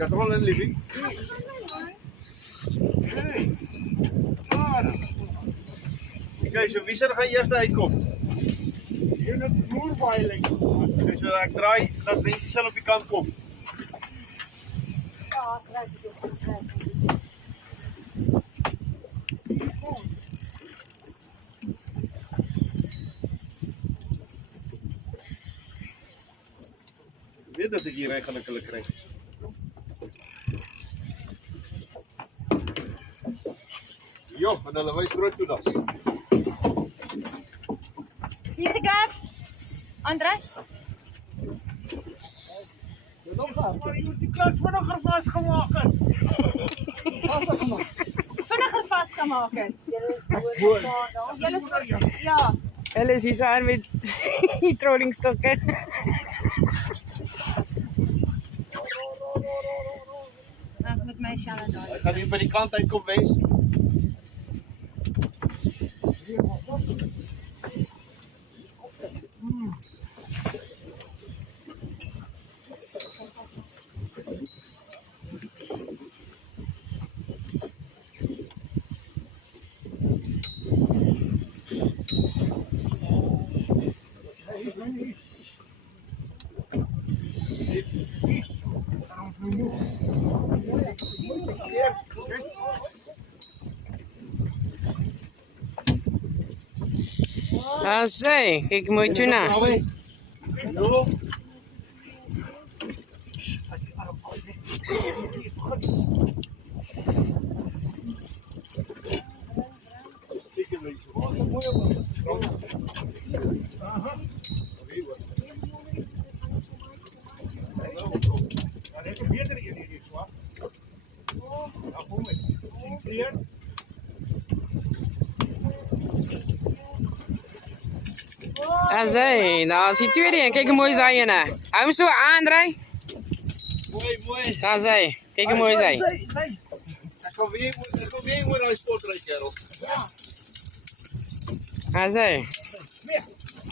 gaat er wel in, liefie. Nee. Kijk, wie er gaan eerst uitkomen? Hier net de vloerveiling. Dus ik draai dat ding zelf op je kant komt. Ja, krijg je ook. Weet dat ik hier eigenlijk krijg. Jo, en dan wij terug toe dat. Hier Gav. Andres. Je moet die kluis vinniger vast gaan maken. Vinniger vast gaan maken. Ja. Hulle is hier zo aan met die trollingstokken. Nou, met mijn sjaal daar. Hij gaat hier bij die kant uitkomen wezen. Asai, kijk mooi tuna. Jo. Asai, nou is die tweede een. Kijk hoe mooi zij je nou. Hou hem zo aan, Dre. Mooi. Asai, kijk hoe mooi zij. Nee. Ik kom weer naar de sportrij, kerel. Asai. Meer.